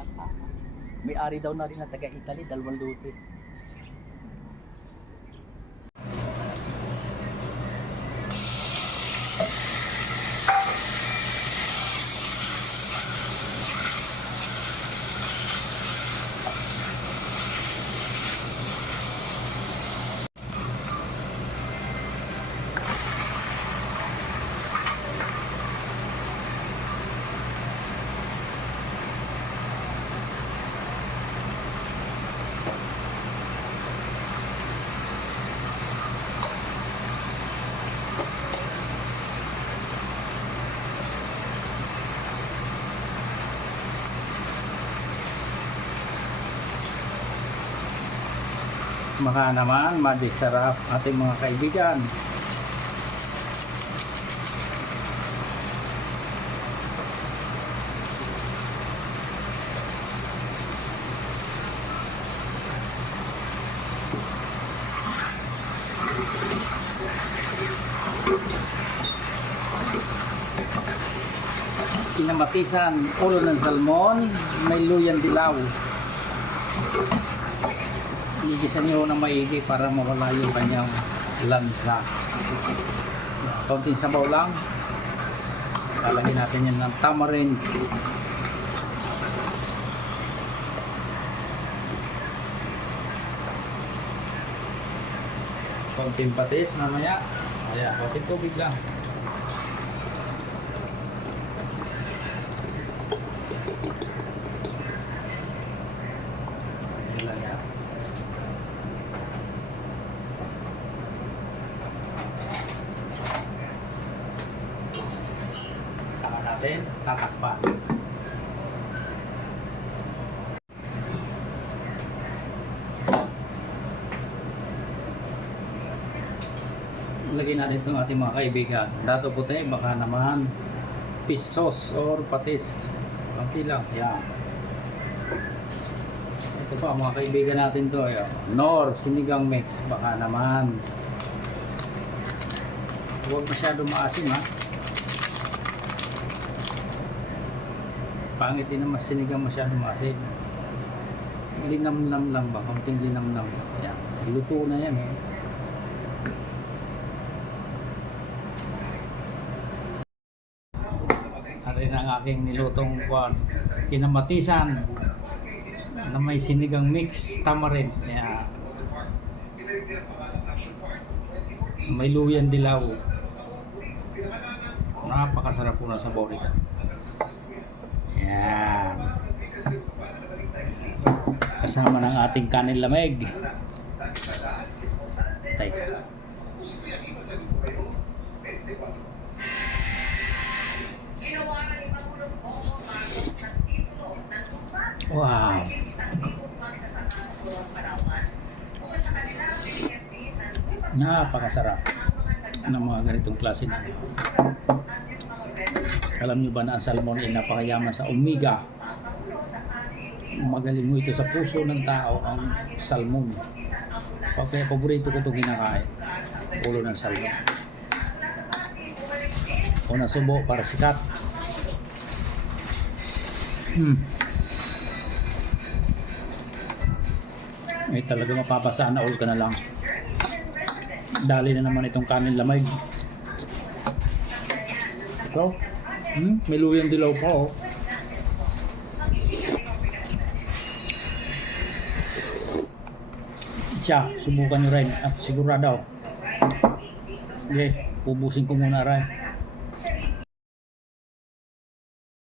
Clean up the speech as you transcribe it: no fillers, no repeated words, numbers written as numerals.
yata. May-ari daw na rin na taga-Italy, 2 lote. Maka naman, magic sarap ating mga kaibigan. Kinamatisan, ulo ng salmon, may luyang dilaw. Igisa niyo ng maigi para mawala yung kanyang lansa. Kaunting sabaw lang. Lalagyan natin yan ng tamarind. Kaunting patis mamaya. Ayan, kaunting tubig lang. Ayan lang yan. Natin tatakpan. Lagyan natin itong ating mga kaibigan. Dato puti, baka naman fish sauce or patis. Kunti lang. Yan. Ito pa mga kaibigan natin to. Nor sinigang mix. Baka naman huwag masyado maasim ha. Pangit din naman sinigang masyado maasim. Linamnam lang ba? Kunting linamnam. Yan. Luto na yan eh. Arin ang aking nilutong kinamatisan na may sinigang mix tamarind. Yan. May luyang dilaw. Napakasarap po na sabor ito. Yan. Kasama ng ating kanin lamig. Tay. Wow. Napakasarap ng mga ganitong klase na. Alam nyo ba na ang salmon ay napakayaman sa omega? Magaling mo ito sa puso ng tao ang salmon. Kaya paborito ko itong kinakain. Ulo ng salmon. Unang subo para sikat. Ay talaga mapapasana all ka na lang. Dali na naman itong kanin lamig. So, may luyang dilaw pa oh. Siya, subukan nyo rin at sigurado. Okay, pubusin ko muna rin.